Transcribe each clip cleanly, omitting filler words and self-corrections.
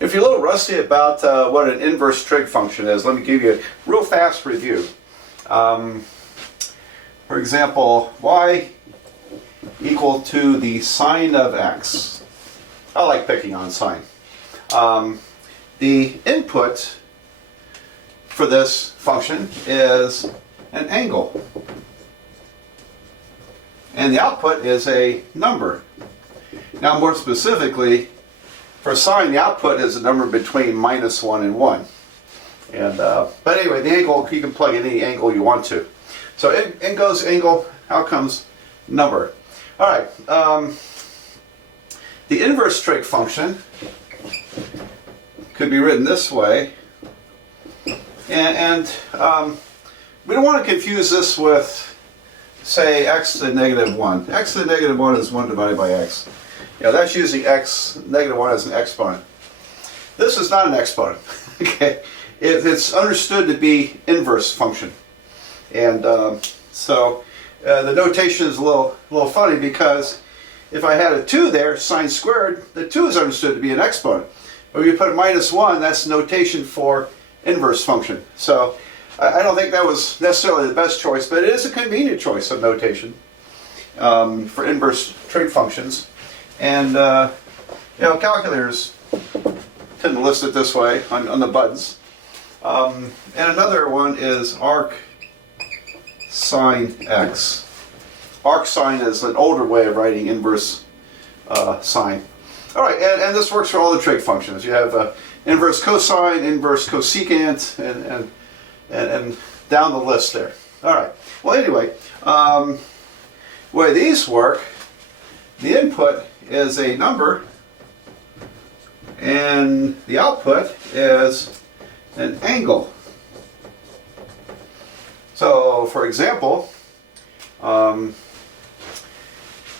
If you're a little rusty about what an inverse trig function is, let me give you a real fast review. For example, y equal to the sine of x. I like picking on sine. The input for this function is an angle. And the output is a number. Now more specifically, for sine, the output is a number between -1 and 1. And, but anyway, the angle, you can plug in any angle you want to. So in goes angle, out comes number. All right, the inverse trig function could be written this way. And we don't want to confuse this with, say, x to the -1. X to the -1 is 1 divided by x. That's using x, -1 as an exponent. This is not an exponent. Okay, it's understood to be inverse function, and so the notation is a little funny, because if I had a 2 there, sine squared, the 2 is understood to be an exponent. But when you put -1, that's notation for inverse function. So I don't think that was necessarily the best choice, but it is a convenient choice of notation for inverse trig functions. And calculators tend to list it this way on the buttons. And another one is arc sine x. Arc sine is an older way of writing inverse sine. All right, and this works for all the trig functions. You have inverse cosine, inverse cosecant, and down the list there. All right. Well, anyway, the way these work, the input is a number, and the output is an angle. So, for example,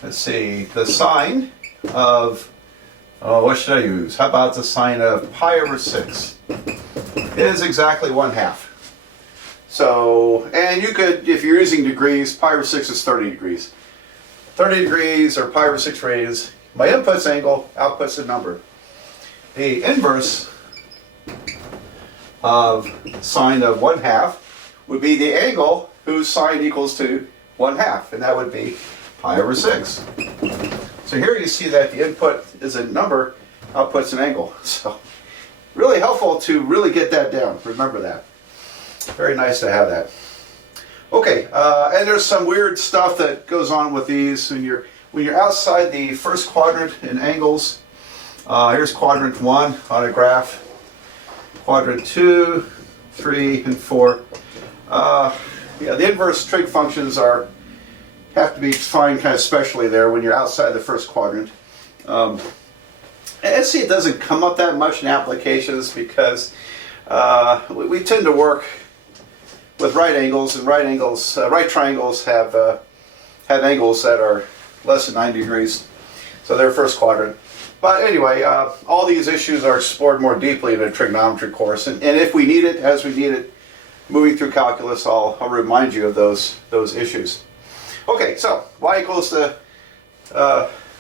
let's see, the sine of, what should I use? How about the sine of pi over 6 is exactly 1/2. So, and you could, if you're using degrees, pi over 6 is 30 degrees. 30 degrees or pi over 6 radians. My input's angle, output's a number. The inverse of sine of 1/2 would be the angle whose sine equals to 1/2, and that would be pi over 6. So here you see that the input is a number, output's an angle. So really helpful to really get that down. Remember that. Very nice to have that. Okay, and there's some weird stuff that goes on with these when you're outside the first quadrant in angles. Here's quadrant 1 on a graph. Quadrant 2, 3, and 4. The inverse trig functions have to be defined kind of specially there when you're outside the first quadrant. And see, it doesn't come up that much in applications, because we tend to work with right angles, and right triangles have angles that are less than 90 degrees, so they're first quadrant. But anyway, all these issues are explored more deeply in a trigonometry course, and if we need it, as we need it, moving through calculus, I'll remind you of those issues. Okay, so y equals to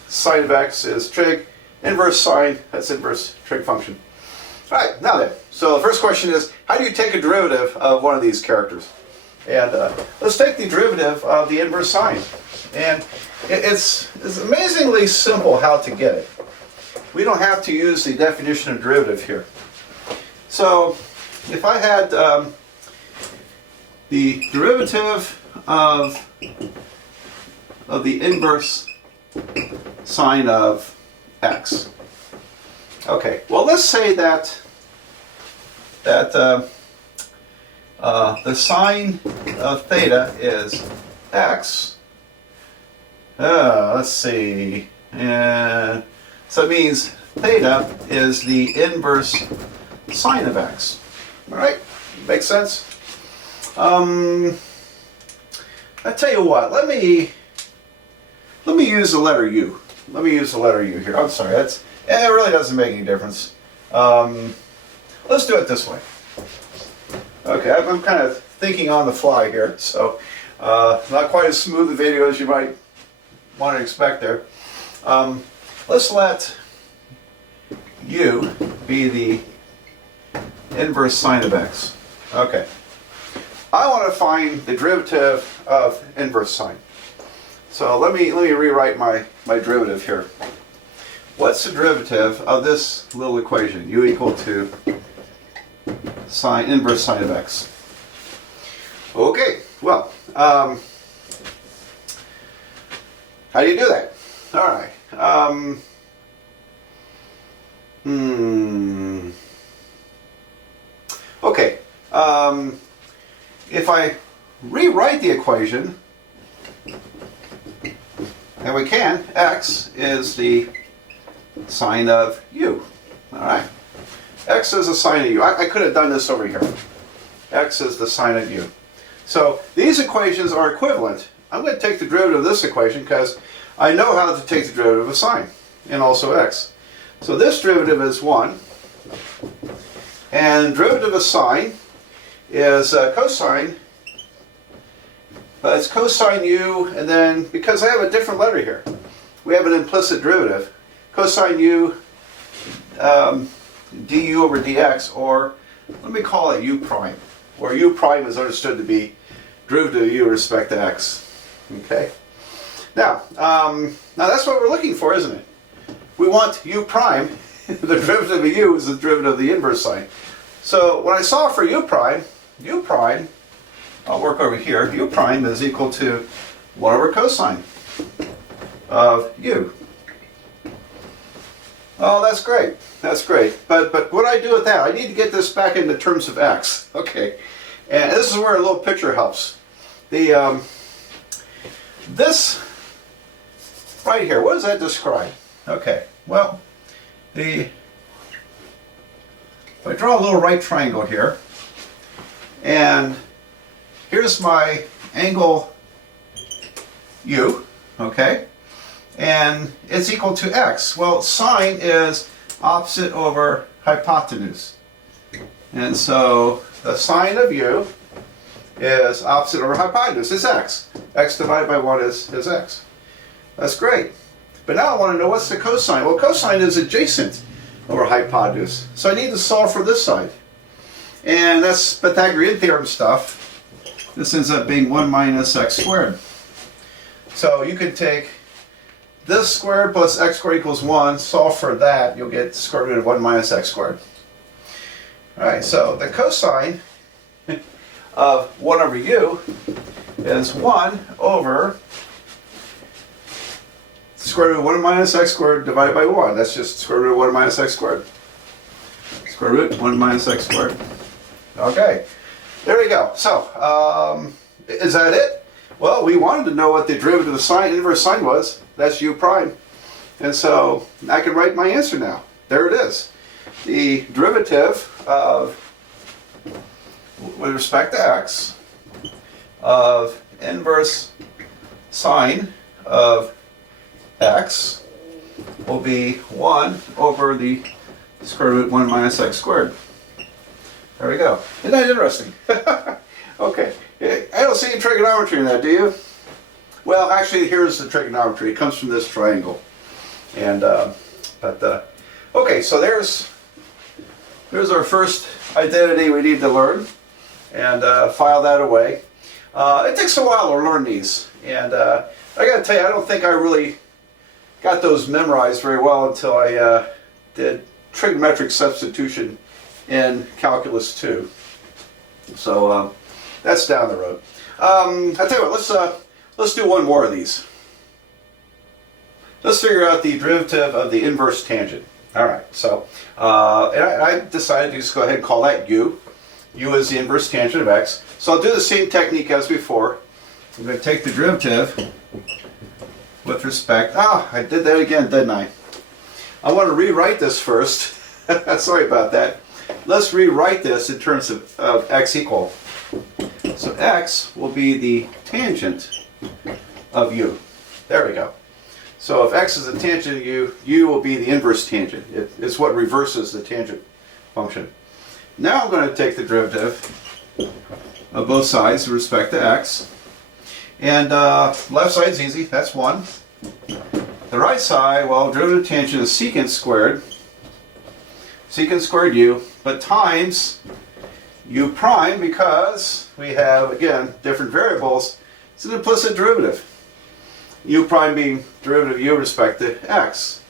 sine of x is trig, inverse sine, that's inverse trig function. All right, now then, so the first question is, how do you take a derivative of one of these characters? And let's take the derivative of the inverse sine. And it's amazingly simple how to get it. We don't have to use the definition of derivative here. So if I had the derivative of the inverse sine of x. Okay, well, let's say that the sine of theta is x. Let's see, and so it means theta is the inverse sine of x. All right, makes sense. I tell you what, let me use the letter U. Let me use the letter U here. I'm sorry, it really doesn't make any difference. Let's do it this way. Okay, I'm kind of thinking on the fly here, so not quite as smooth a video as you might want to expect there. Let's let u be the inverse sine of x. Okay. I want to find the derivative of inverse sine. So let me rewrite my derivative here. What's the derivative of this little equation? U equal to inverse sine of x. Okay, well, how do you do that? All right. Okay. If I rewrite the equation, and we can, x is the sine of u. All right. X is the sine of u. I could have done this over here. X is the sine of u. So these equations are equivalent. I'm going to take the derivative of this equation because I know how to take the derivative of sine and also x. So this derivative is 1. And derivative of sine is cosine. But it's cosine u, and then because I have a different letter here, we have an implicit derivative. Cosine u du over dx, or let me call it u prime, where u prime is understood to be derivative of u with respect to x. Okay. Now that's what we're looking for, isn't it? We want u prime. The derivative of u is the derivative of the inverse sine. So when I solve for u prime, I'll work over here. U prime is equal to 1 over cosine of u. Oh, that's great. That's great. But what do I do with that? I need to get this back into terms of x. Okay. And this is where a little picture helps. This right here, what does that describe? Okay. Well, if I draw a little right triangle here, and here's my angle u, okay? And it's equal to x. Well, sine is opposite over hypotenuse. And so the sine of u is opposite over hypotenuse. It's x. X divided by 1 is x. That's great. But now I want to know what's the cosine. Well, cosine is adjacent over hypotenuse. So I need to solve for this side. And that's Pythagorean theorem stuff. This ends up being 1 minus x squared. So you can take this squared plus x squared equals 1, solve for that, you'll get square root of 1 minus x squared. Alright, so the cosine of 1 over u is 1 over square root of 1 minus x squared divided by 1. That's just square root of 1 minus x squared. Square root 1 minus x squared. Okay, there we go. So, is that it? Well, we wanted to know what the derivative of sine, inverse sine was. That's u prime. And so I can write my answer now. There it is. The derivative of, with respect to x, of inverse sine of x will be 1 over the square root 1 minus x squared. There we go. Isn't that interesting? Okay. I don't see any trigonometry in that, do you? Well, actually, here's the trigonometry. It comes from this triangle. And, okay, so there's our first identity we need to learn. And file that away. It takes a while to learn these. And I got to tell you, I don't think I really got those memorized very well until I did trigonometric substitution in Calculus 2. So that's down the road. I'll tell you what, let's do one more of these. Let's figure out the derivative of the inverse tangent. Alright, so and I decided to just go ahead and call that u. U is the inverse tangent of x. So I'll do the same technique as before. I'm going to take the derivative with respect... I did that again, didn't I? I want to rewrite this first. Sorry about that. Let's rewrite this in terms of x equal. So x will be the tangent of u. There we go. So if x is a tangent of u will be the inverse tangent. It's what reverses the tangent function. Now I'm going to take the derivative of both sides with respect to x. And left side's easy, that's 1. The right side, well, derivative of tangent is secant squared secant squared u, but times u prime, because we have, again, different variables. It's an implicit derivative. U prime being derivative of u with respect to x.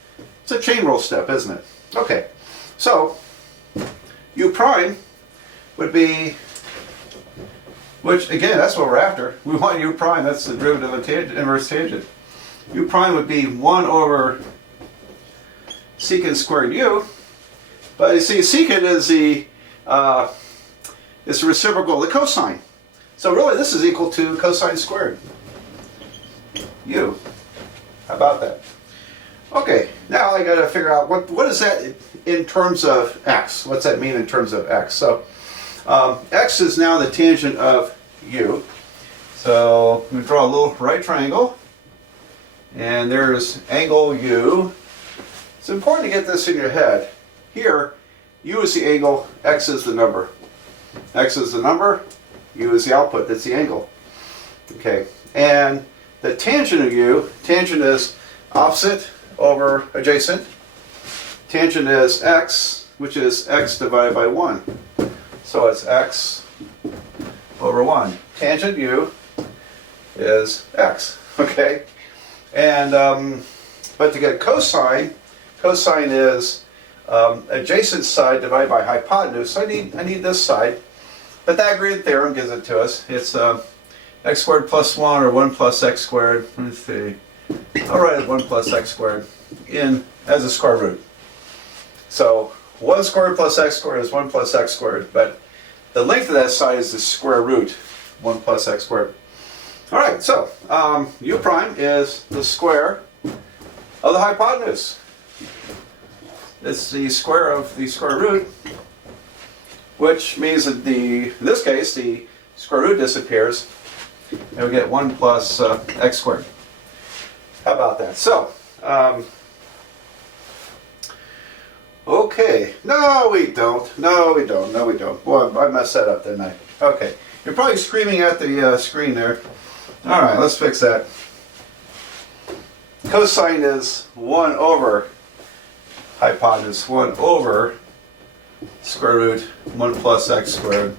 It's a chain rule step, isn't it? Okay, so u prime would be, which again, that's what we're after. We want u prime, that's the derivative of inverse tangent. U prime would be 1 over secant squared u. But you see, secant is the reciprocal of the cosine. So really this is equal to cosine squared u. How about that? Okay, now I got to figure out what is that in terms of x. What's that mean in terms of x? So x is now the tangent of u. So we draw a little right triangle, and there's angle u. It's important to get this in your head. Here, u is the angle, x is the number. X is the number, u is the output, that's the angle. Okay, and the tangent of u, tangent is opposite over adjacent. Tangent is x, which is x divided by 1. So it's x over 1. Tangent u is x, okay? And, but to get cosine, cosine is adjacent side divided by hypotenuse. So I need this side. Pythagorean theorem gives it to us. It's x squared plus 1 or 1 plus x squared. Let's see. I'll write it 1 plus x squared as a square root. So 1 squared plus x squared is 1 plus x squared, but the length of that side is the square root, 1 plus x squared. All right, so u prime is the square of the hypotenuse. It's the square of the square root, which means that in this case, the square root disappears, and we get 1 plus x squared. How about that? So, okay. No, we don't. No, we don't. No, we don't. Boy, I messed that up, didn't I? Okay. You're probably screaming at the screen there. All right, let's fix that. Cosine is 1 over hypotenuse, 1 over square root 1 plus x squared.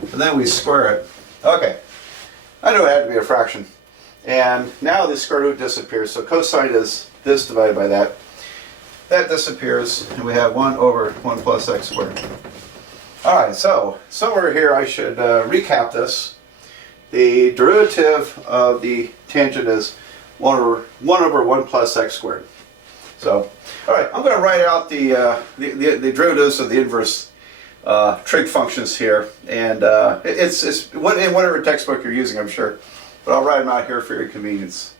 And then we square it. Okay. I knew it had to be a fraction. And now the square root disappears. So cosine is this divided by that. That disappears, and we have 1 over 1 plus x squared. All right, so somewhere here I should recap this. The derivative of the tangent is 1 over 1 plus x squared. So, all right, I'm going to write out the derivatives of the inverse trig functions here, and it's in whatever textbook you're using, I'm sure. But I'll write them out here for your convenience.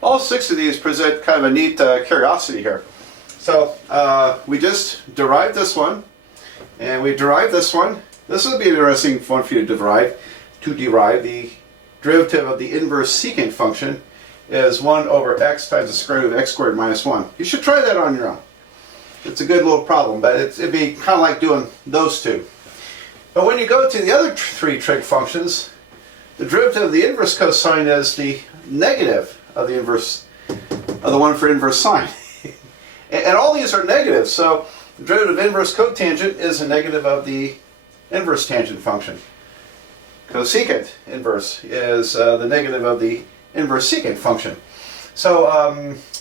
All 6 of these present kind of a neat curiosity here. So we just derived this one, and we derived this one. This will be an interesting one for you to derive. The derivative of the inverse secant function is 1 over x times the square root of x squared minus 1. You should try that on your own. It's a good little problem, but it'd be kind of like doing those two. But when you go to the other 3 trig functions, the derivative of the inverse cosine is the negative of the inverse, of the one for inverse sine. And all these are negatives, so the derivative of inverse cotangent is a negative of the inverse tangent function. Cosecant inverse is the negative of the inverse secant function. So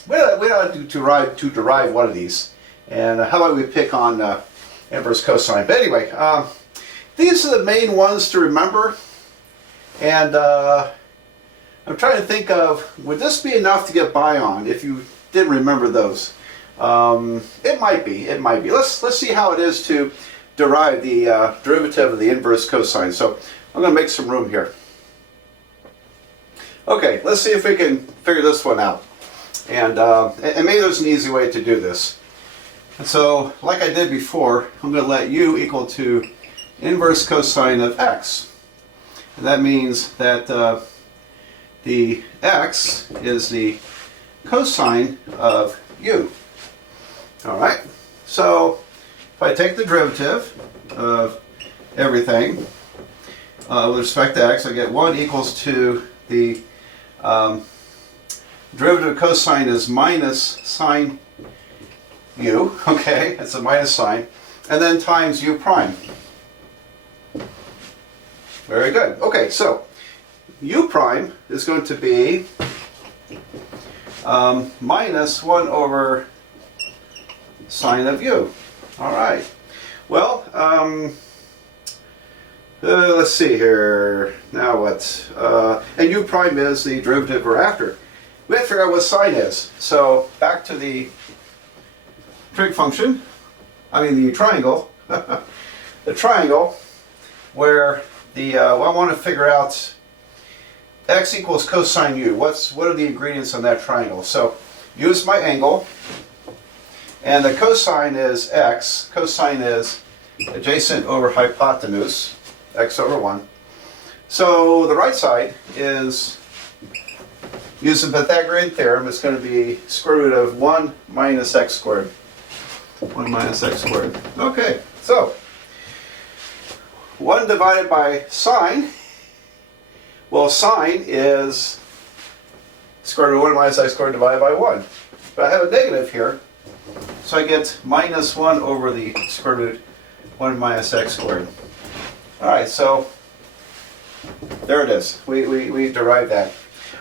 we ought to derive one of these. And how about we pick on inverse cosine? But anyway, these are the main ones to remember. And I'm trying to think of, would this be enough to get by on if you didn't remember those? It might be. It might be. Let's see how it is to derive the derivative of the inverse cosine. So I'm going to make some room here. Okay, let's see if we can figure this one out. And maybe there's an easy way to do this. And so, like I did before, I'm going to let u equal to inverse cosine of x. And that means that the x is the cosine of u. All right, so if I take the derivative of everything with respect to x, I get 1 equals to the derivative of cosine is minus sine u, okay, it's a minus sign, and then times u prime. Very good. Okay, so u prime is going to be minus 1 over sine of u. All right. Well, let's see here. Now what? And u prime is the derivative we're after. We have to figure out what sine is. So back to the trig function. I mean the triangle. The triangle where the I want to figure out x equals cosine u. What are the ingredients on that triangle? So u is my angle, and the cosine is x. Cosine is adjacent over hypotenuse, x over 1. So the right side is, using Pythagorean theorem, it's going to be square root of 1 minus x squared. 1 minus x squared. Okay, so 1 divided by sine. Well, sine is square root of 1 minus x squared divided by 1. But I have a negative here, so I get minus 1 over the square root 1 minus x squared. All right, so there it is. We derived that.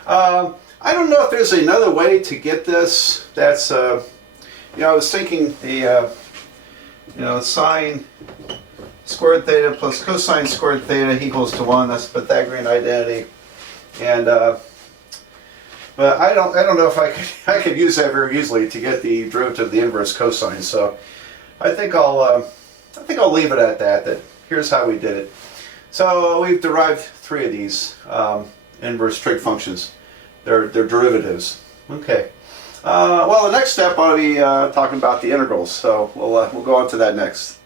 I don't know if there's another way to get this. That's, I was thinking the, sine squared theta plus cosine squared theta equals to 1. That's the Pythagorean identity. And but I don't know if I could use that very easily to get the derivative of the inverse cosine. So I think I'll leave it at that. That here's how we did it. So we've derived 3 of these inverse trig functions. They're derivatives. Okay. Well, the next step ought to be talking about the integrals. So we'll go on to that next.